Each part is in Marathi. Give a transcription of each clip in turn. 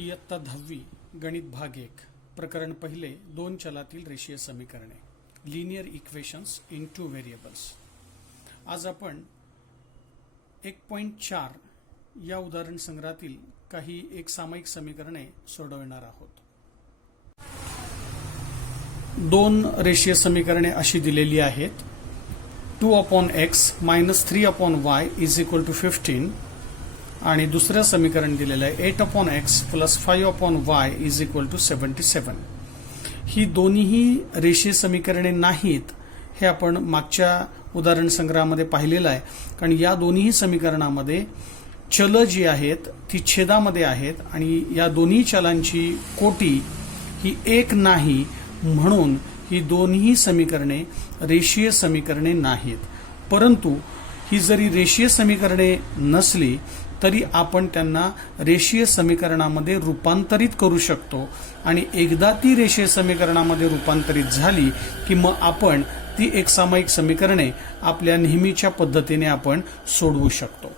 इयत्ता 10वी गणित भाग 1 प्रकरण पहिले दोन चलातील रेषीय समीकरणे linear equations in two variables. आज आपण 1.4 या उदाहरण संग्रहातील काही एक सामायिक समीकरणे सोडवणार आहोत। दोन रेषीय समीकरणे अशी दिलेली आहेत 2/x - 3/y = 15 आणि दुसरं समीकरण दिलेलं आहे 8/x + 5/y = 77। ही दोन्हीही रेषीय समीकरणे नाहीत हे आपण मागच्या उदाहरण संग्रहामध्ये पाहिलेलं आहे, कारण या दोन्ही समीकरणामध्ये चल जी आहेत ती छेदामध्ये आहेत आणि या दोन्ही चलांची कोटी ही एक नाही, म्हणून ही दोन्ही समीकरणे रेषीय समीकरणे नाहीत। परंतु ही जरी रेषीय समीकरणे नसली तरी आपण त्यांना रेषीय समीकरणामध्ये रूपांतरित करू शकतो आणि एकदा ती रेषीय समीकरणामध्ये रूपांतरित झाली की मग आपण ती एक सामायिक समीकरणे आपल्या नेहमीच्या पद्धतीने आपण सोडवू शकतो।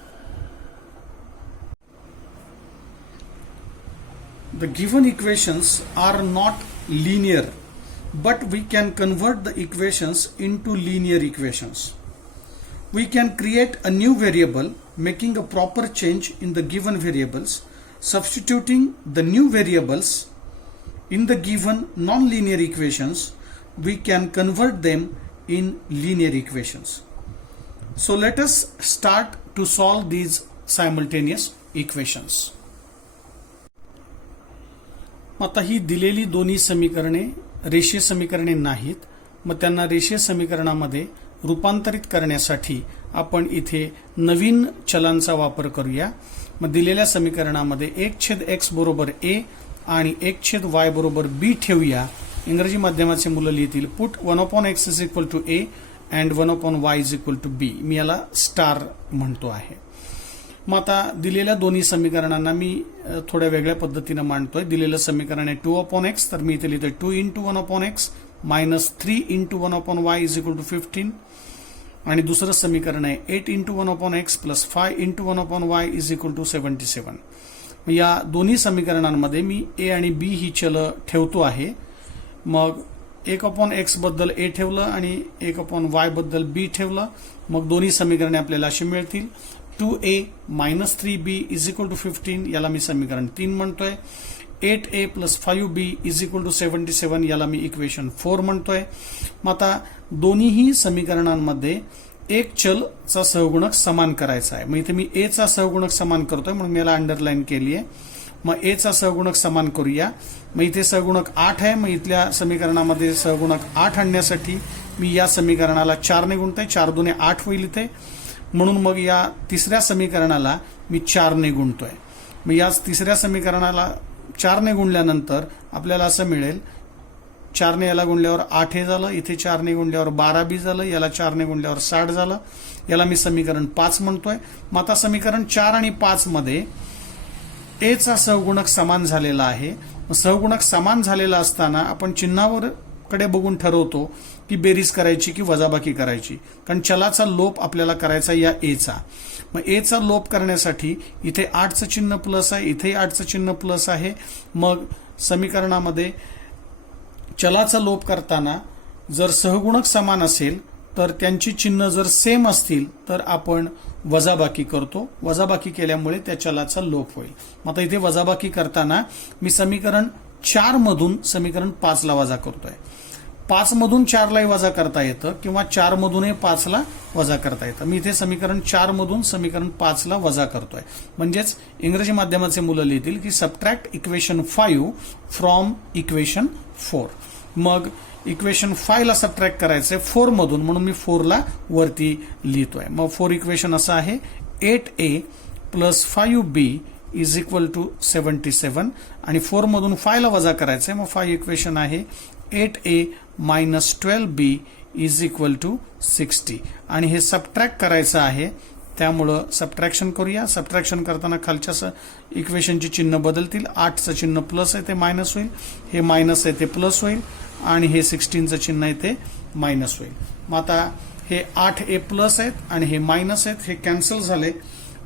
The given equations are not linear, but we can convert the equations into linear equations. We can create a new variable, making a proper change in the given variables, substituting the new variables in the given non-linear equations. We can convert them in linear equations. So let us start to solve these simultaneous equations. आता ही दिलेली दोन्ही समीकरणे रेषीय समीकरणे नाहीत, मग त्यांना रेषीय समीकरणामध्ये रूपांतरित करण्यासाठी आपण इथे नवीन चलांचा वापर करूया। मग दिलेल्या समीकरणामध्ये 1/x = a आणि 1/y = b ठेवूया। इंग्रजी माध्यमाचे मुलं लिहितील put 1/x = a and 1/y = b। मी याला स्टार म्हणतो आहे। मग आता दिलेल्या दोन्ही समीकरणांना मी थोड्या वेगळ्या पद्धतीने मांडतोय। दिलेलं समीकरण आहे 2/x, तर मी इथे लिहितोय 2 × 1/x - 3 × 1/y = 15 आणि दुसरं समीकरण आहे 8 × 1/x + 5 × 1/y = 77। या दोन्ही समीकरणांमध्ये मी a आणि b ही चल ठेवतो आहे। मग 1/x बद्दल a ठेवलं आणि 1/y बद्दल b ठेवलं, मग दोन्ही समीकरणे आपल्याला अशी मिळतील 2a - 3b = 15, याला मी समीकरण 3 म्हणतोय। 8a + 5b = 77, याला मी इक्वेशन 4 म्हणतोय। मग आता दोन्हीही समीकरणांमध्ये एक चलचा सहगुणक समान करायचा आहे। मग इथे मी a चा सहगुणक समान करतोय म्हणून मी याला अंडरलाईन केली आहे। मग a चा सहगुणक समान करूया। मग इथे सहगुणक 8 आहे, मग इथल्या समीकरणामध्ये सहगुणक 8 आणण्यासाठी मी या समीकरणाला 4 ने गुणतोय। 4 × 2 = 8 होईल इथे, म्हणून मग या तिसऱ्या समीकरणाला मी 4 ने गुणतोय। मग या तिसऱ्या समीकरणाला 4 ने गुणल्यानंतर आपल्याला असं मिळेल 4 ने याला गुणल्यावर 8 हे झालं, इथे 4 ने गुणल्यावर 12b झालं, याला 4 ने गुणल्यावर 60 झालं, याला मी समीकरण 5 म्हणतोय। मग आता समीकरण 4 आणि 5 मध्ये a चा सहगुणक समान झालेला आहे। सहगुणक समान झालेला असताना आपण चिन्हावर कडे बघून ठरवतो की बेरीज करायची की वजाबाकी करायची, कारण चलाचा लोप आपल्याला करायचा या a चा। मग a चा लोप करण्यासाठी इथे 8चं चिन्ह प्लस आहे, इथे 8चं चिन्ह प्लस आहे। मग समीकरणामध्ये चलाचा लोप करताना जर सहगुणक समान असेल तर त्यांची चिन्ह जर सेम असतील तर आपण वजाबाकी करतो। वजाबाकी केल्यामुळे त्या चलाचा लोप होईल। मग आता इथे वजाबाकी करताना मी समीकरण 4 मधून समीकरण 5 ला वजा करतोय। 5 मधून 4 ला वजा करता येतं किंवा 4 मधूनही 5 ला वजा करता येतं। मी इथे समीकरण 4 मधून समीकरण 5 ला वजा करतोय। म्हणजेच इंग्रजी माध्यमाचे मुलं लिहितील की सबट्रॅक्ट इक्वेशन 5 फ्रॉम इक्वेशन 4। मग इक्वेशन 5 ला सबट्रॅक्ट करायचंय 4 मधून, म्हणून मी 4 ला वरती लिहितोय। मग 4 इक्वेशन असं आहे 8a + 5b = 77 आणि 4 मधून 5 ला वजा करायचंय। मग 5 इक्वेशन आहे 8a - 12b = 60 आणि हे सबट्रॅक्ट करायचं आहे, त्यामुळं सबट्रॅक्शन करूया। सबट्रॅक्शन करताना खालच्या इक्वेशनची चिन्ह बदलतील। 8चं चिन्ह प्लस आहे ते मायनस होईल, हे मायनस आहे ते प्लस होईल आणि हे 16चं चिन्ह आहे ते मायनस होईल। मग आता हे 8a प्लस आहेत आणि हे मायनस आहेत, हे कॅन्सल झाले।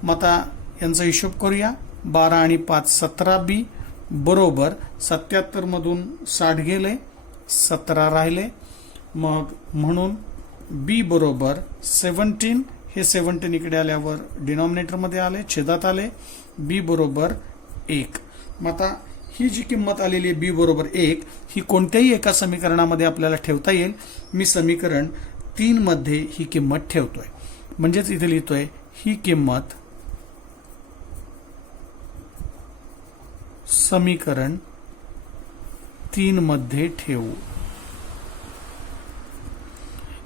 मग आता यांचा हिशोब करूया। 12 आणि 5 17b बरोबर 77 मधून 60 गेले, 17 राहिले. मग म्हणून बी बरोबर 17, हे 17 इकडे आल्यावर डिनॉमिनेटर मध्ये आले, छेदात आले. बी बरोबर 1. मग आता ही जी किंमत आलेली आहे बी बरोबर 1, ही कोणत्याही एका समीकरणामध्ये आपल्याला ठेवता येईल. मी समीकरण 3 मध्ये ही किंमत ठेवतोय. म्हणजेच इथे लिहितोय ही किंमत समीकरण 3 मध्ये ठेवू.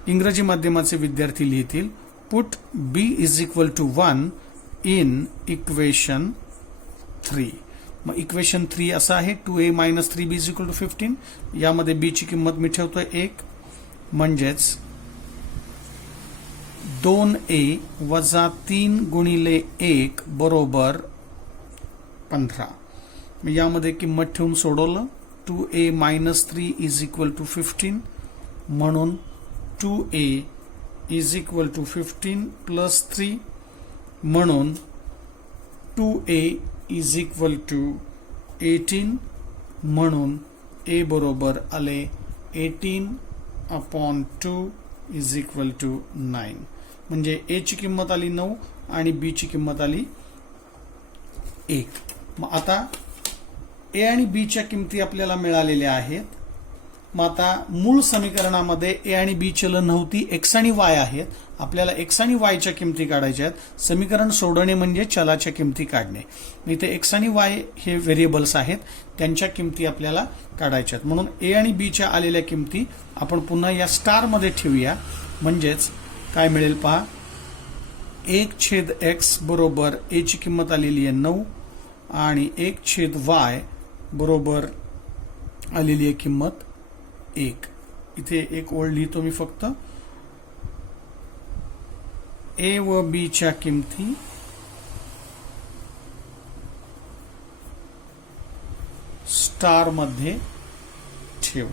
इंग्रजी माध्यमाचे विद्यार्थी लिहितील put B is equal to 1 in equation 3. मग इक्वेशन 3 असं आहे 2a minus 3b is equal to 15. यामध्ये b ची किंमत मी ठेवतोय 1, म्हणजेच 2a वजा 3 गुणिले 1 बरोबर 15. यामध्ये किंमत ठेवून सोडवलं. 2a minus 3 is equal to 15, म्हणून 2a is equal to 15 plus 3, म्हणून 2a इज इक्वल टू 18, म्हणून a बरोबर आले 18/2 इज इक्वल टू 9. म्हणजे a ची किंमत आली 9 आणि b ची किंमत आली 1. मग आता a आणि b च्या किमती आपल्याला मिळालेल्या आहेत. मग आता मूळ समीकरणामध्ये a आणि b चलं नव्हती, x आणि y आहेत. आपल्याला x आणि y च्या किमती काढायच्या आहेत. समीकरण सोडवणे म्हणजे चलाच्या किमती काढणे. इथे x आणि y हे व्हेरिएबल्स आहेत, त्यांच्या किमती आपल्याला काढायच्या आहेत. म्हणून a आणि b च्या आलेल्या किमती आपण पुन्हा या स्टार मध्ये ठेवूया. म्हणजेच काय मिळेल पहा, 1/x बरोबर a ची किंमत आलेली आहे 9 आणि 1/y बरोबर आलेली आहे किंमत 1. इथे एक ओळ लिहितो मी फक्त. a व b च्या किमती स्टार मध्ये ठेवू.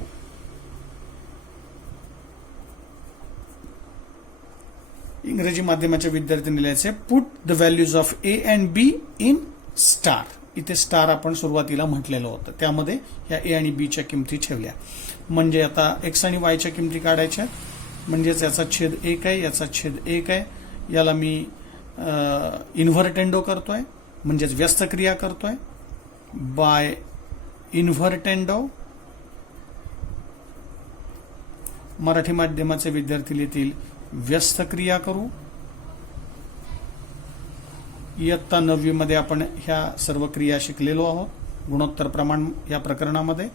इंग्रजी माध्यमाच्या विद्यार्थ्यांनी लिहायचे put the values of a and b in star. इथे स्टार आपण सुरुवातीला म्हटलेलं होतं, त्यामध्ये या a आणि b च्या किमती ठेवल्या. म्हणजे आता x आणि y च्या किमती काढायच्या. म्हणजेच याचा छेद 1 आहे, याचा छेद 1 आहे. याला मी इन्व्हर्टेंडो करतोय, म्हणजेच व्यस्त क्रिया करतोय. बाय इन्व्हर्टेंडो मराठी माध्यमाचे विद्यार्थी लिहितील व्यस्त क्रिया करू. इयत्ता 9वी मध्ये आपण ह्या सर्व क्रिया शिकलेलो आहोत गुणोत्तर प्रमाण या प्रकरणामध्ये.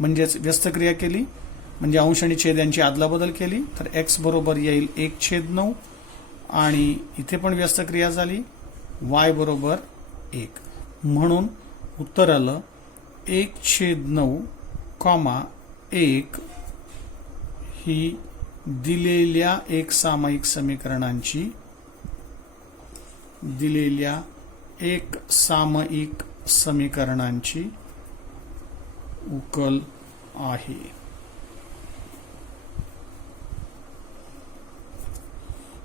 म्हणजेच व्यस्त क्रिया केली म्हणजे अंश आणि छेद यांची अदलाबदल केली तर x बरोबर येईल 1/9 आणि इथे पण व्यस्त क्रिया झाली y बरोबर 1. म्हणून उत्तर आलं 1/9,1 ही दिलेल्या एक सामायिक समीकरणांची उकल आहे.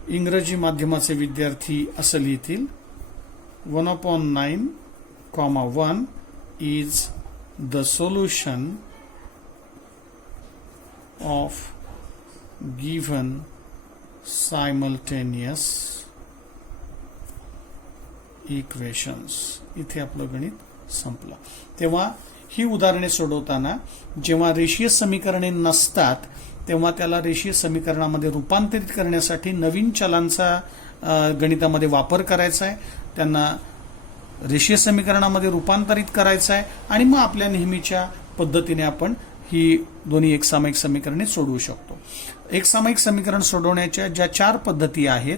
इंग्रजी माध्यमाचे विद्यार्थी असं लिहितील 1/9,1 is the solution of given simultaneous equations. इथे आपलं गणित संपलं. तेव्हा ही उदाहरणे सोडवताना जेव्हा रेषीय समीकरणे नसतात तेव्हा त्याला रेषीय समीकरणामध्ये रूपांतरित करण्यासाठी नवीन चलांचा गणितामध्ये वापर करायचा आहे. त्यांना रेषीय समीकरणामध्ये रूपांतरित करायचं आहे आणि मग आपल्या नेहमीच्या पद्धतीने आपण ही दोन्ही एकसामायिक समीकरणे सोडवू शकतो. एकसामायिक समीकरण सोडवण्याच्या ज्या 4 पद्धती आहेत,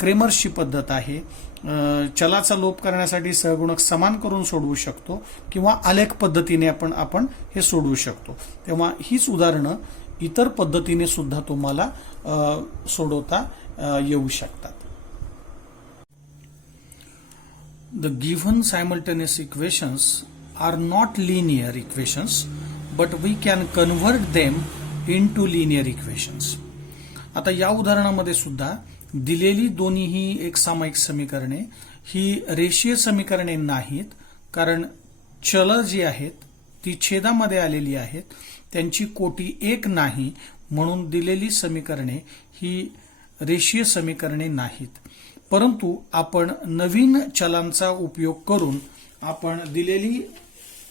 क्रेमर्सची पद्धत आहे, चलाचा लोप करण्यासाठी सहगुणक समान करून सोडवू शकतो किंवा आलेख पद्धतीने आपण हे सोडवू शकतो. तेव्हा हीच उदाहरणं इतर पद्धतीने सुद्धा तुम्हाला सोडवता येऊ शकतात. The given simultaneous equations are not linear equations, but we can convert them into linear equations. आता या उदाहरणामध्ये सुद्धा दिलेली दोन्हीही एकसामायिक समीकरणे ही रेषीय समीकरणे नाहीत, कारण चलं जी आहेत ती छेदामध्ये आलेली आहेत, त्यांची कोटी एक नाही, म्हणून दिलेली समीकरणे ही रेषीय समीकरणे नाहीत. परंतु आपण नवीन चलांचा उपयोग करून आपण दिलेली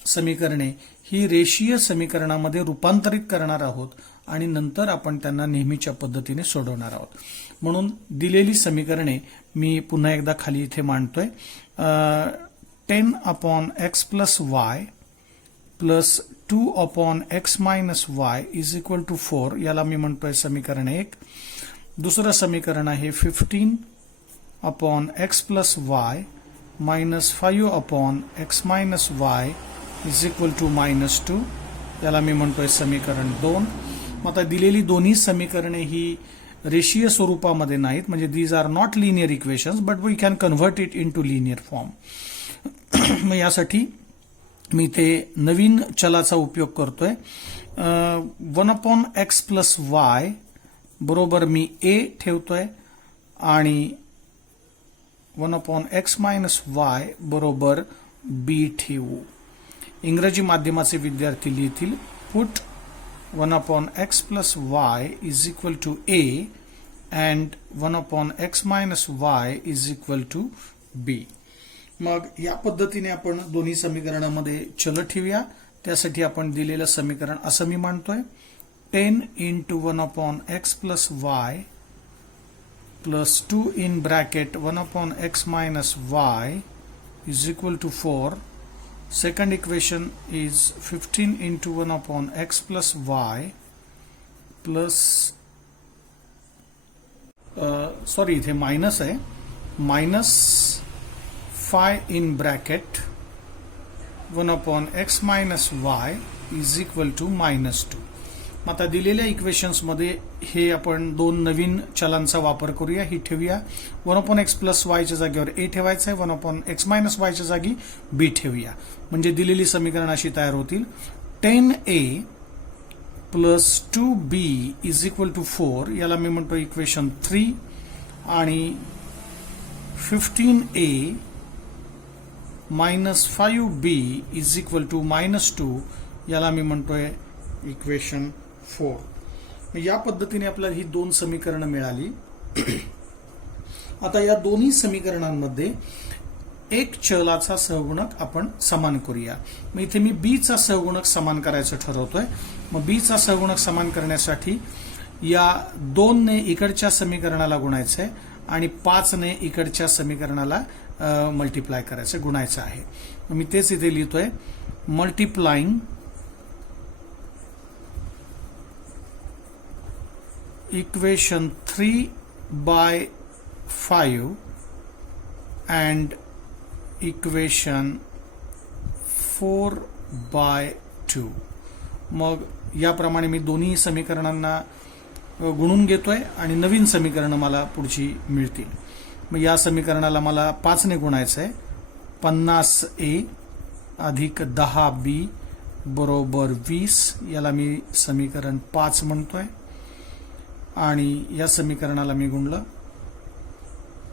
समीकरणे ही रेषीय समीकरणामध्ये रूपांतरित करणार आहोत आणि नंतर आपण त्यांना नेहमीच्या पद्धतीने सोडवणार आहोत. म्हणून दिलेली समीकरणे मी पुन्हा एकदा खाली इथे मांडतोय. 10/x + y plus 2/x - y is equal to 4, याला मी म्हणतोय समीकरण 1. दुसरं समीकरण आहे 15/x + y minus 5/x - y is equal to -2, याला मी म्हणतोय समीकरण 2. आता दिलेली दोन्ही समीकरणे ही रेषीय स्वरूपामध्ये नाहीत, म्हणजे these are not linear equations, but we can convert it into linear form. मग यासाठी मी ते नवीन चलाचा उपयोग करतोय. 1/x + y बरोबर मी a ठेवतोय आणि 1/x - y बरोबर b ठेवू. इंग्रजी माध्यमाचे विद्यार्थी लिहितील put 1/x + y is equal to a and 1/x - y is equal to b. मग या पद्धतीने आपण दोन्ही समीकरणामध्ये चल ठेवूया. त्यासाठी आपण दिलेलं समीकरण असं मी मांडतोय. 10 × 1/x + y plus 2 in bracket 1/x - y is equal to 4. Second equation is 15 × 1/x + y plus sorry इथे मायनस आहे, -5 in bracket 1/x - y is equal to -2. आता दिलेल्या इक्वेशन्स मध्ये हे आपण दोन नवीन चलांचा वापर करूया. ही ठेवूया. 1/x + y च्या जागेवर a ठेवायचं आहे, 1/x - y च्या जागी b ठेवूया. म्हणजे दिलेली समीकरण अशी तयार होतील. 10a + 2b is equal to 4, याला मी म्हणतो इक्वेशन 3. आणि 15a - 5b is equal to -2, याला मी म्हणतोय इक्वेशन 4. या पद्धतीने आपल्याला ही दोन समीकरणं मिळाली. आता या दोन्ही समीकरणांमध्ये एक चलाचा सहगुणक आपण समान करूया. मग इथे मी b चा सहगुणक समान करायचं ठरवतोय. मग b चा सहगुणक समान करण्यासाठी या 2 ने इकडच्या समीकरणाला गुणायचं आहे आणि 5 ने इकडच्या समीकरणाला मल्टिप्लाय करायचं, गुणायचं आहे. मग मी तेच इथे लिहितोय. Multiplying equation 3/5 and equation 4/2. मग याप्रमाणे मी दोन्ही समीकरणांना गुणून घेतोय आणि नवीन समीकरणं मला पुढची मिळतील. मग या समीकरणाला मला 5 ने गुणायचं आहे. 50a अधिक 10b बरोबर 20, याला मी समीकरण 5 म्हणतोय. आणि या समीकरणाला मी गुणलं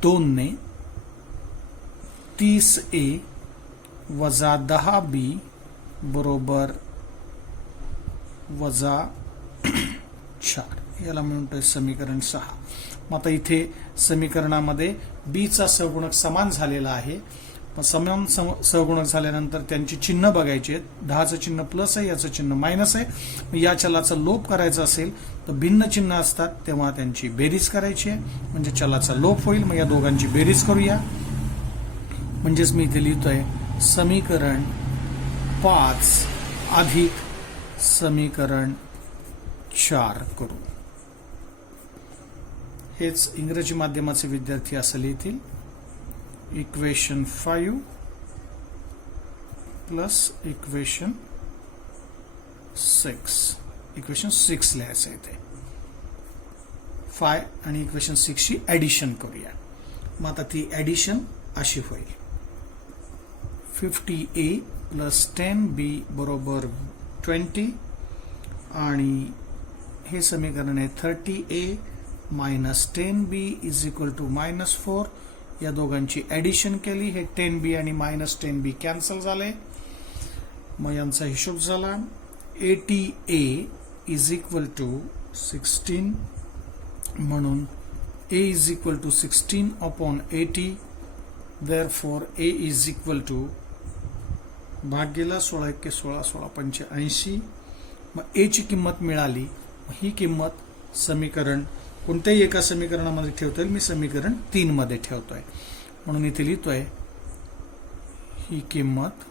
2 ने. 30a वजा 10b बरोबर वजा 4, याला मी म्हणतोय समीकरण 6. मग आता इथे समीकरणामध्ये b चा सहगुणक समान झालेला आहे. समान सहगुणक झाल्यानंतर त्यांची चिन्ह बघायची आहेत. 10चं चिन्ह प्लस आहे, याचं चिन्ह मायनस आहे. या चलाचा लोप करायचा असेल तर भिन्न चिन्ह असतात, तेव्हा त्यांची बेरीज करायची आहे, म्हणजे चलाचा लोप होईल. मग या दोघांची बेरीज करूया. म्हणजेच मी इथे लिहितोय समीकरण 5 अधिक समीकरण 4 करू. हेच इंग्रजी माध्यमाचे विद्यार्थी असं लिहितील. Equation 5 plus equation 6. इक्वेशन 6 लिहायचं आहे ते. 5 आणि इक्वेशन 6 ची ऍडिशन करूया. मग आता ती ऍडिशन अशी होईल. 50a प्लस 10b बरोबर 20 आणि हे समीकरण आहे 30a minus 10b is equal to -4. या दोघांची ऍडिशन केली. हे 10b आणि -10b कॅन्सल झाले. मग यांचा हिशोब झाला 80A इज इक्वल टू 16 म्हणून A is equal to 16 upon 80. therefore A is equal to भाग्याला 16 × 16 16 85. मग A ची किंमत मिळाली. ही किंमत समीकरण कोणत्याही एका समीकरणामध्ये ठेवता येईल. मी समीकरण 3 मध्ये ठेवतोय म्हणून इथे लिहितोय ही किंमत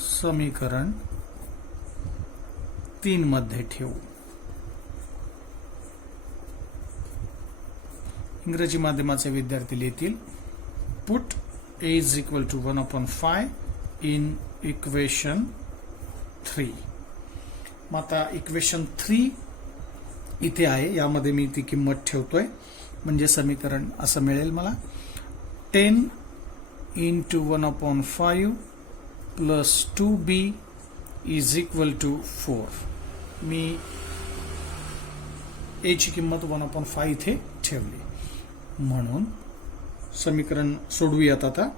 समीकरण 3 मध्ये ठेवू. इंग्रजी माध्यमाचे विद्यार्थी लिहितील put A is equal to 1/5 in equation 3. मग आता इक्वेशन 3 इथे आहे, यामध्ये मी ती किंमत ठेवतोय म्हणजे समीकरण असं मिळेल मला 10 into 1/5 plus 2b is equal to 4. Me A ची किंमत 1/5 इथे ठेवली म्हणून समीकरण सोडवूयात आता.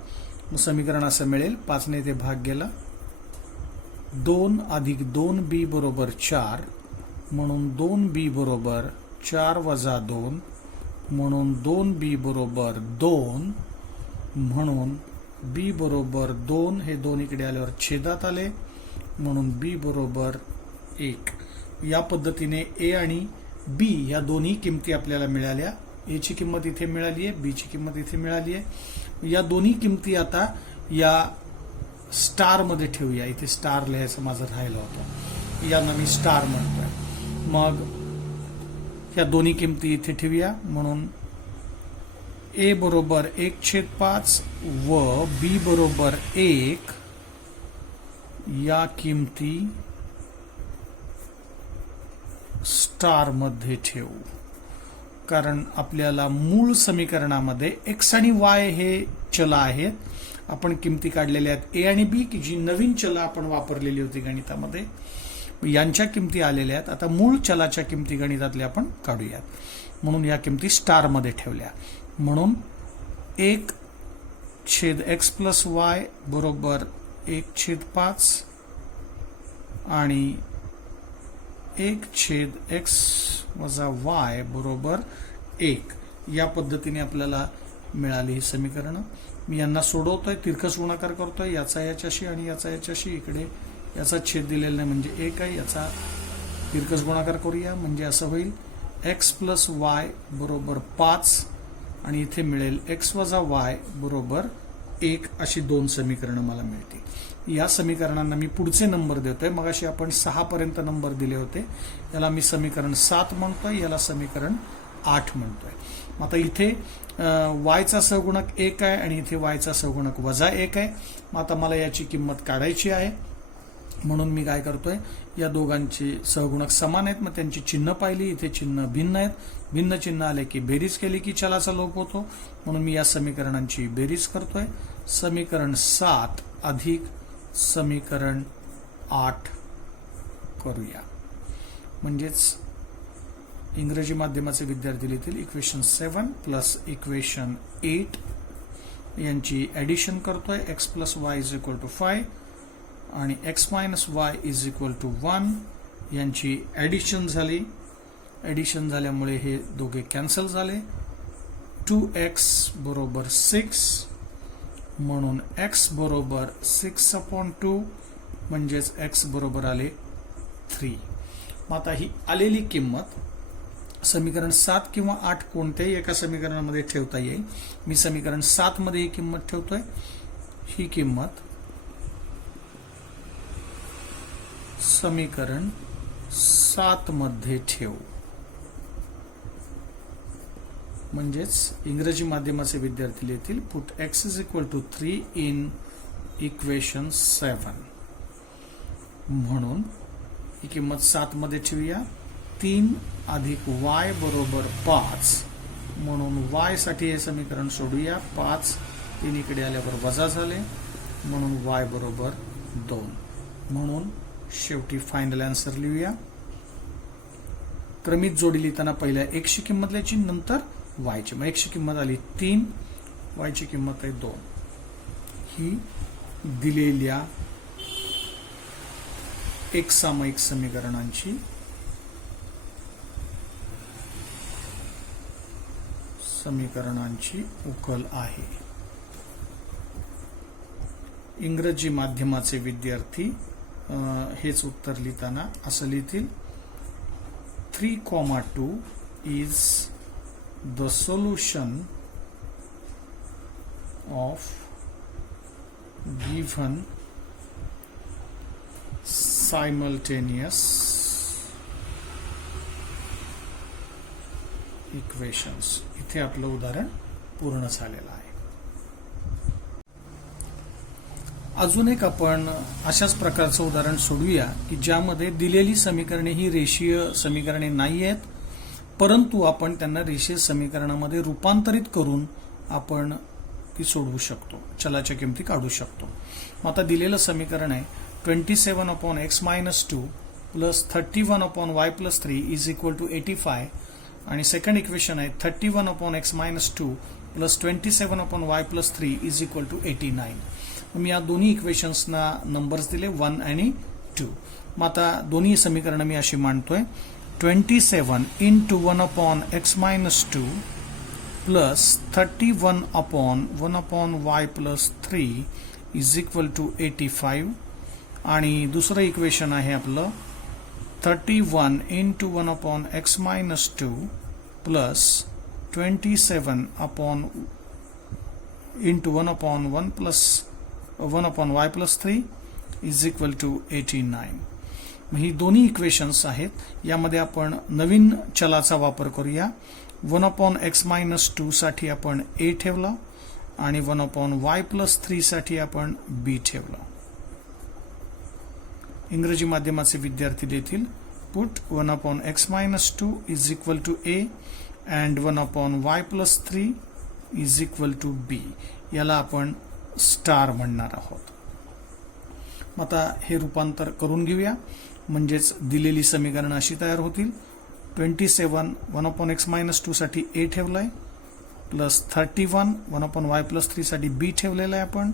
मग समीकरण असं मिळेल 5 ने इथे भाग गेला 2 अधिक 2b बरोबर 4 म्हणून 2b बरोबर 4 वजा 2 म्हणून 2b बरोबर 2 म्हणून b बरोबर 2 हे 2 इकडे आल्यावर छेदात आले म्हणून b बरोबर 1. या पद्धतीने A आणि B या दोन्ही किमती आपल्याला मिळाल्या. A ची किंमत इथे मिळाली आहे, B ची किंमत इथे मिळाली आहे. या दोन्ही किमती आता या स्टार मध्ये ठेवूया. इथे स्टार लिहायचं माझं राहिलं होतं, यांना मी स्टार म्हणतोय. मग या दोन्ही किमती इथे ठेवूया म्हणून A बरोबर 1/5 व B बरोबर 1 या किमती स्टार मध्ये ठेवू. कारण आपल्याला मूळ समीकरणामध्ये x आणि y हे चल आहेत. आपण किमती काढलेल्या आहेत A आणि B की जी नवीन चल आपण वापरलेली होती गणितामध्ये, यांच्या किमती आलेल्या आहेत. आता मूळ चलाच्या किमती गणितातल्या आपण काढूयात म्हणून या किमती स्टार मध्ये ठेवल्या. म्हणून 1/x + y बरोबर 1/5 आणि 1/x - y बरोबर 1. या पद्धतीने आपल्याला मिळाली ही समीकरणं. मी यांना सोडवतोय, तिरकस गुणाकार करतोय, याचा याच्याशी आणि याचा याच्याशी. इकडे याचा छेद दिलेला नाही म्हणजे 1 आहे, याचा तिरकस गुणाकार करूया म्हणजे असं होईल x + y बरोबर 5 आणि इथे मिळेल x - y बरोबर 1. अशी 2 समीकरणं मला मिळतील. या समीकरणांना मी पुढचे नंबर देतोय. मगाशी आपण 6 पर्यंत नंबर दिले होते. याला मी समीकरण 7 म्हणतोय, याला समीकरण 8 म्हणतोय. आता इथे y चा सहगुणक 1 आहे आणि इथे y चा सहगुणक -1 आहे. मग आता मला याची किंमत काढायची आहे म्हणून मी काय करतोय, या दोघांचे सहगुणक समान आहेत मग त्यांची चिन्ह पाहिली, इथे चिन्ह भिन्न आहेत. भिन्न चिन्ह आले की बेरीज केली की चलाचा लोप होतो म्हणून मी या समीकरणांची बेरीज करतोय. समीकरण 7 अधिक समीकरण 8 करूया. म्हणजेच इंग्रजी माध्यमाचे विद्यार्थी लिहितील इक्वेशन 7 प्लस इक्वेशन 8 यांची ऍडिशन करतोय. x + y = 5 आणि x - y = 1 यांची ऍडिशन झाली. ऍडिशन झाल्यामुळे हे दोघे कॅन्सल झाले. 2x बरोबर 6 म्हणून x बरोबर 6/2 म्हणजेच x बरोबर आले 3. मग आता ही आलेली किंमत समीकरण 7 किंवा 8 कोणत्याही एका समीकरणामध्ये ठेवता येईल. मी समीकरण 7 मध्ये ही किंमत ठेवतोय. ही किंमत समीकरण 7 मध्ये ठेवू. म्हणजेच इंग्रजी माध्यमाचे विद्यार्थी लिहितील पुट x = 3 इन इक्वेशन 7. म्हणून ही किंमत 7 मध्ये ठेवूया. 3 अधिक y बरोबर 5 म्हणून y साठी हे समीकरण सोडूया. 5 3 इकडे आल्यावर वजा झाले म्हणून y बरोबर 2. म्हणून शेवटी फायनल आन्सर लिहूया. क्रमित जोडी लिहिताना पहिल्या x ची किंमत लिहायची, नंतर y ची. मग x ची किंमत आली 3, y ची किंमत आहे 2. ही दिलेल्या एकसामायिक समीकरणांची उकल आहे. इंग्रजी माध्यमाचे विद्यार्थी हेच उत्तर लिहिताना असं लिहितील, 3,2 is the solution of given simultaneous equations. इथे आपलं उदाहरण पूर्ण झालेलं आहे. अजून एक आपण अशाच प्रकारचं उदाहरण सोडूया की ज्यामध्ये दिलेली समीकरणे ही रेषीय समीकरणे नाही आहेत, परंतु आपण त्यांना रेषीय समीकरणामध्ये रूपांतरित करून आपण ती सोडवू शकतो, चलाच्या किमती काढू शकतो. मग आता दिलेलं समीकरण आहे 27/x-2 plus 31/y+3 is equal to 85 आणि सेकंड इक्वेशन आहे 31/x-2 प्लस 27/y+3 इज इक्वल टू 89. मी या दोन्ही इक्वेशन्सना नंबर्स दिले 1 आणि 2. मग आता दोन्ही समीकरण मी अशी मांडतोय 27 into 1/x-2 plus 31/1/y+3 is equal to 85 आणि दुसरं इक्वेशन आहे आपलं 31 into 1/x-2 plus 27 into 1/1 plus 1/y+3 is equal to 89. ही दोन्ही इक्वेशन्स आहेत. यामध्ये आपण नवीन चलाचा वापर करूया. 1/x-2 साठी आपण a ठेवला आणि 1/y+3 साठी आपण b ठेवला. इंग्रजी माध्यमाचे विद्यार्थी देतील put 1/x-2 is equal to a and 1/y+3 is equal to b. याला आपण स्टार म्हणणार आहोत. आता हे रूपांतर करून घेऊया, म्हणजेच दिलेली समीकरण अशी तयार होतील. 27 1/x-2 साठी a ठेवलाय प्लस 31 1/y+3 साठी b ठेवलेला आहे आपण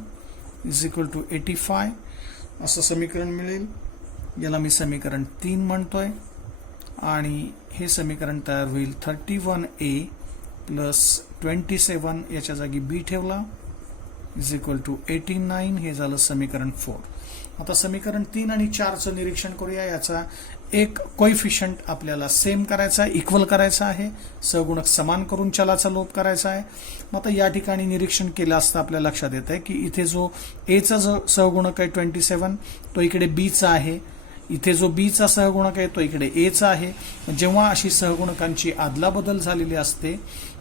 इज इक्वल टू 85 असं समीकरण मिळेल. याला मी समीकरण 3 म्हणतोय आणि हे समीकरण तयार होईल 31a प्लस 27 याच्या जागी b ठेवला इज इक्वल टू 89. हे झालं समीकरण 4. आता समीकरण 3 आणि 4चं निरीक्षण करूया. याचा एक कोएफिशियंट आपल्याला सेम करायचा आहे, इक्वल करायचा आहे, सहगुणक समान करून चलाचा लोप करायचा आहे. मग आता या ठिकाणी निरीक्षण केलं असता आपल्याला लक्षात येत आहे की इथे जो एचा जो सहगुणक आहे 27 तो इकडे बीचा आहे, इथे जो बीचा सहगुणक आहे तो इकडे एचा आहे. जेव्हा अशी सहगुणकांची आदलाबदल झालेली असते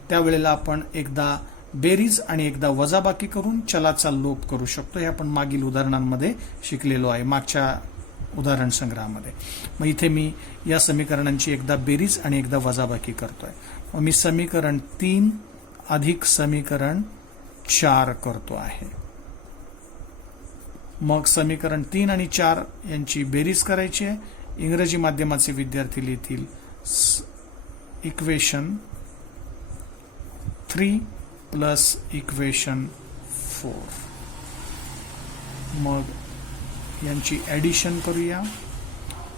त्यावेळेला आपण एकदा बेरीज आणि एकदा वजाबाकी करून चलाचा लोप करू शकतो. हे आपण मागील उदाहरणांमध्ये शिकलेलो आहे, मागच्या उदाहरण संग्रहामध्ये. मग इथे मी या समीकरणांची एकदा बेरीज आणि एकदा वजाबाकी करतोय. मग मी समीकरण 3 अधिक समीकरण 4 करतो आहे. मग समीकरण 3 आणि 4 यांची बेरीज करायची आहे. इंग्रजी माध्यमाचे विद्यार्थी लिहितील इक्वेशन 3 प्लस इक्वेशन 4. मग यांची ॲडिशन करूया.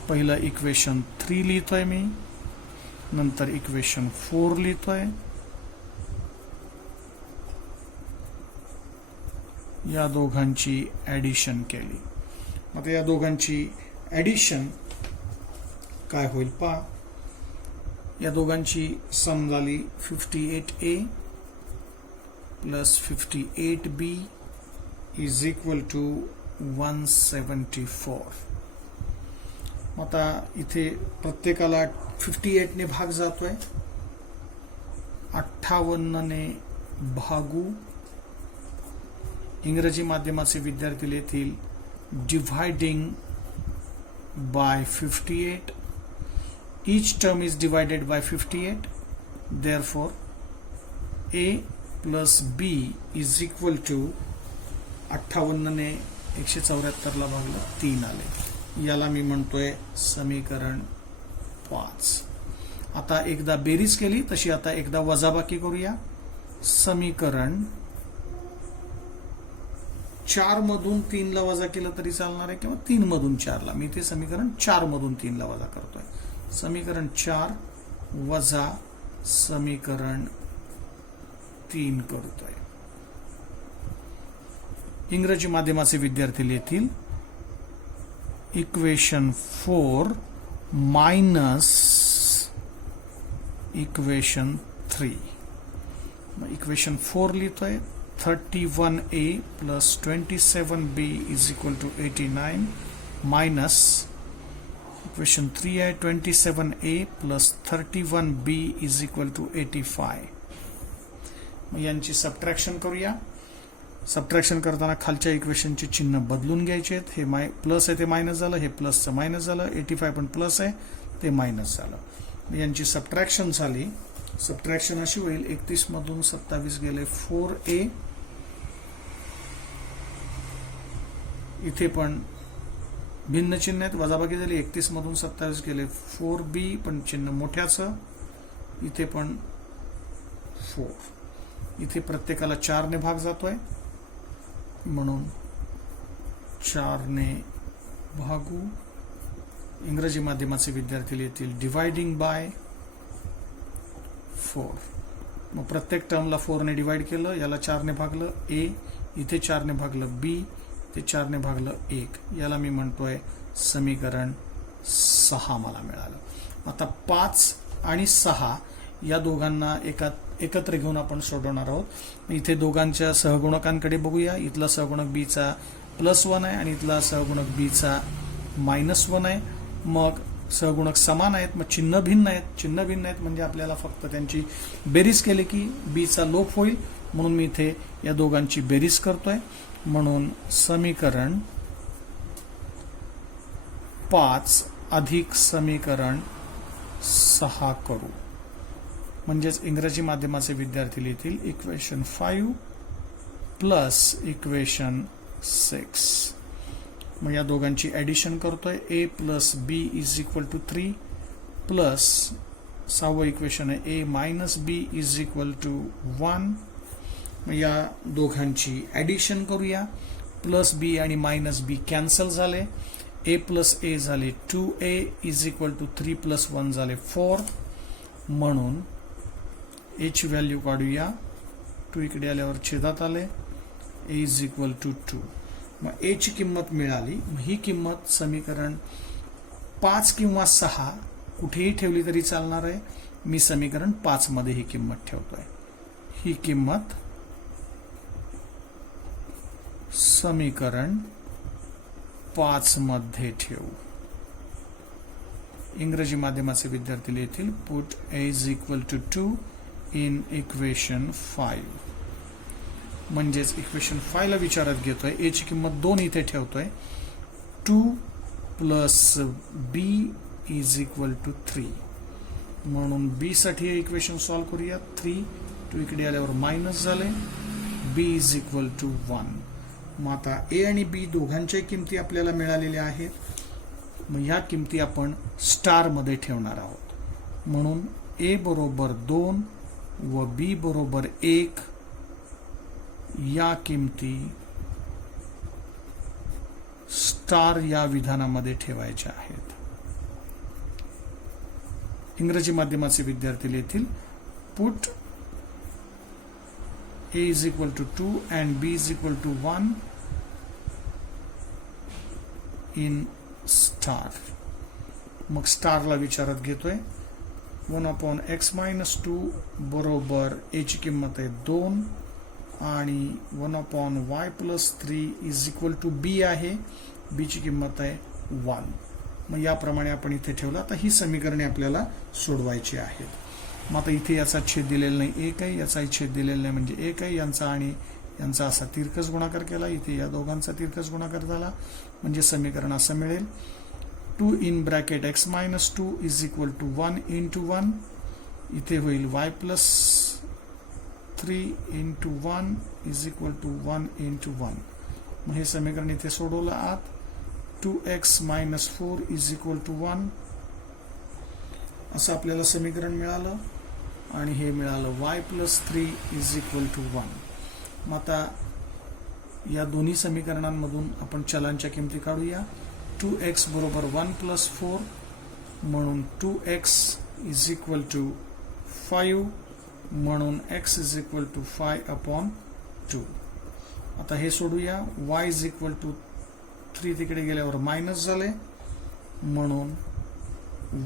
पहिलं इक्वेशन 3 लिहितोय मी, नंतर इक्वेशन 4 लिहितोय. या दोघांची ॲडिशन केली. आता या दोघांची ॲडिशन काय होईल पहा. या दोघांची सम झाली 58a plus 58b is equal to 174. आता इथे प्रत्येकाला 58 ने भाग जातोय, 58 ने भागू. इंग्रजी माध्यमाचे विद्यार्थी लिहितील dividing by 58. Each term is divided by 58. Therefore, a plus b is equal to 58 ने 174 ला भागलं 3 आले. याला मी म्हणतोय समीकरण 5. आता एकदा बेरीज केली तशी आता एकदा वजाबाकी करूया. समीकरण 4 मधून 3 ला वजा केलं तरी चालणार आहे किंवा 3 मधून 4 ला. मी ते समीकरण 4 मधून 3 ला वजा करतोय. समीकरण 4 वजा समीकरण 3 करतोय. इंग्रजी माध्यमाचे विद्यार्थी लिहितील इक्वेशन 4 मायनस इक्वेशन 3. इक्वेशन 4 लिहितोय 31a plus 27b is equal to 89 minus equation 3 आहे 27a plus 31b is equal to 85. मग यांची सबट्रॅक्शन करूया. सबट्रॅक्शन करताना खालच्या इक्वेशनचे चिन्ह बदलून घ्यायचे आहेत. हे प्लस आहे ते मायनस झालं, हे प्लसचं मायनस झालं, 85 पण प्लस आहे ते मायनस झालं. यांची सबट्रॅक्शन झाली. सबट्रॅक्शन अशी होईल 31 मधून 27 गेले 4a, इथे पण भिन्न चिन्ह आहेत, वजाबाकी झाली. 31 मधून 27 गेले 4b, पण चिन्ह मोठ्याचं, इथे पण 4. इथे प्रत्येकाला 4 ने भाग जातोय म्हणून 4 ने भागू. इंग्रजी माध्यमाचे विद्यार्थी लिहितील डिवायडिंग बाय 4. मग प्रत्येक टर्मला 4 ने डिवाइड केलं, याला 4 ने भागलं a, इथे 4 ने भागलं b, ते 4 ने भागलं 1. याला मी म्हणतोय समीकरण 6 मला मिळालं. आता 5 आणि 6 या दोघांना एकत्र घेऊन आपण सोडवणार आहोत. इथे दोघांच्या सहगुणकांकडे बघूया. इथला सहगुणक b चा +1 आहे आणि इथला सहगुणक b चा -1 आहे. मग सहगुणक समान आहेत, मग चिन्ह भिन्न आहेत. चिन्ह भिन्न आहेत म्हणजे आपल्याला फक्त त्यांची बेरीज केली की b चा लोप होईल, म्हणून मी इथे या दोघांची बेरीज करतोय. म्हणून समीकरण 5 अधिक समीकरण 6 करू. म्हणजेच इंग्रजी माध्यमाचे विद्यार्थी लिहितील इक्वेशन 5 प्लस इक्वेशन 6. मग या दोघांची ऍडिशन करतोय. a plus b is equal to 3 plus 6वं इक्वेशन आहे a minus b is equal to 1. मग या दोघांची ऍडिशन करूया. प्लस बी आणि मायनस बी कॅन्सल झाले. a प्लस a झाले 2a is equal to 3 plus 1 झाले 4. म्हणून a ची व्हॅल्यू काढूया. 2 इकडे आल्यावर छेदात आले. a is equal to 2. मग a ची किंमत मिळाली. ही किंमत समीकरण 5 किंवा 6 कुठेही ठेवली तरी चालणार आहे. मी समीकरण 5 मध्ये ही किंमत ठेवतोय. ही किंमत समीकरण 5 मध्ये ठेवू. इंग्रजी माध्यमाचे विद्यार्थी लिहितील put a is equal to 2 in equation 5. म्हणजेच इक्वेशन 5 ला विचारात घेतोय. a ची किंमत 2 इथे ठेवतोय. 2 plus b is equal to 3. म्हणून b साठी हे इक्वेशन सॉल्व्ह करूया. 3 2 इकडे आल्यावर मायनस झाले. b is equal to 1. मग आता a आणि b दोघांच्या किमती आपल्याला मिळालेल्या आहेत. मग या किमती आपण स्टार मध्ये ठेवणार आहोत. म्हणून a बरोबर 2 व b बरोबर 1 या किमती स्टार या विधानामध्ये ठेवायच्या आहेत. इंग्रजी माध्यमाचे विद्यार्थी लिहितील put a is equal to 2 and b is equal to 1 in star. मग स्टारला विचारात घेतोय. 1/x-2 बरोबर a ची किंमत आहे 2 आणि 1/y+3 is equal to b आहे. b ची किंमत आहे 1. मग याप्रमाणे आपण इथे ठेवलं. आता ही समीकरणे आपल्याला सोडवायची आहेत. मग आता इथे याचा छेद दिलेला नाही 1 आहे, याचाही छेद दिलेला नाही म्हणजे 1 आहे. यांचा आणि यांचा असा तिरकस गुणाकार केला. इथे या दोघांचा तिरकस गुणाकार झाला म्हणजे समीकरण असं मिळेल 2 in bracket x-2 is equal to 1 into 1. इथे होईल y+3 into 1 is equal to 1 into 1. मग हे समीकरण इथे सोडवलं आत. 2x-4 इज इक्वल टू 1 असं आपल्याला समीकरण मिळालं. आणि हे मिळालं y+3 इज इक्वल टू 1. मग आता या दोन्ही समीकरणांमधून आपण चलांच्या किमती काढूया. 2x बरोबर 1 + 4 म्हणून 2x = 5 म्हणून x = 5/2. आता हे सोडूया. y = 3 तिकडे गेल्यावर मायनस झाले म्हणून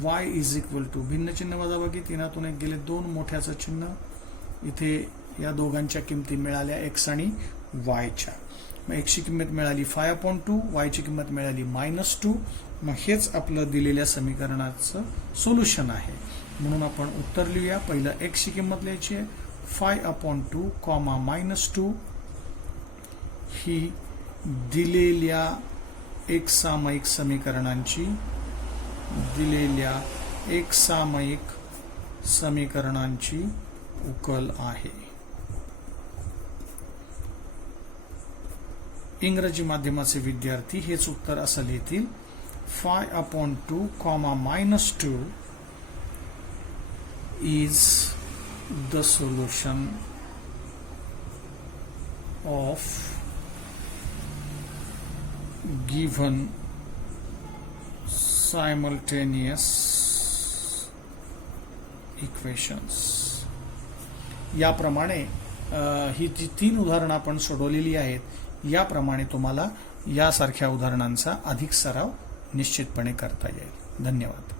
y = भिन्न चिन्ह वजाबाकी 3तून 1 गेले 2 मोठ्याचं चिन्ह. इथे या दोघांच्या किमती मिळाल्या x आणि y च्या. मग x ची किंमत मिळाली 5/2, y ची किंमत मिळाली -2. मग हेच आपलं दिलेल्या समीकरणाचं सोल्युशन आहे. म्हणून आपण उत्तर लिहूया. पहिलं x ची किंमत लिहायची आहे 5/2, -2 ही दिलेल्या एकसामायिक समीकरणांची उकल आहे. इंग्रजी माध्यमाचे विद्यार्थी हेच उत्तर असं लिहितील. 5/2, -2 is the solution of given simultaneous equations. याप्रमाणे ही जी 3 उदाहरणं आपण सोडवलेली आहेत, याप्रमाणे तुम्हाला यासारख्या उदाहरणांचा अधिक सराव निश्चितपणे करता येईल. धन्यवाद.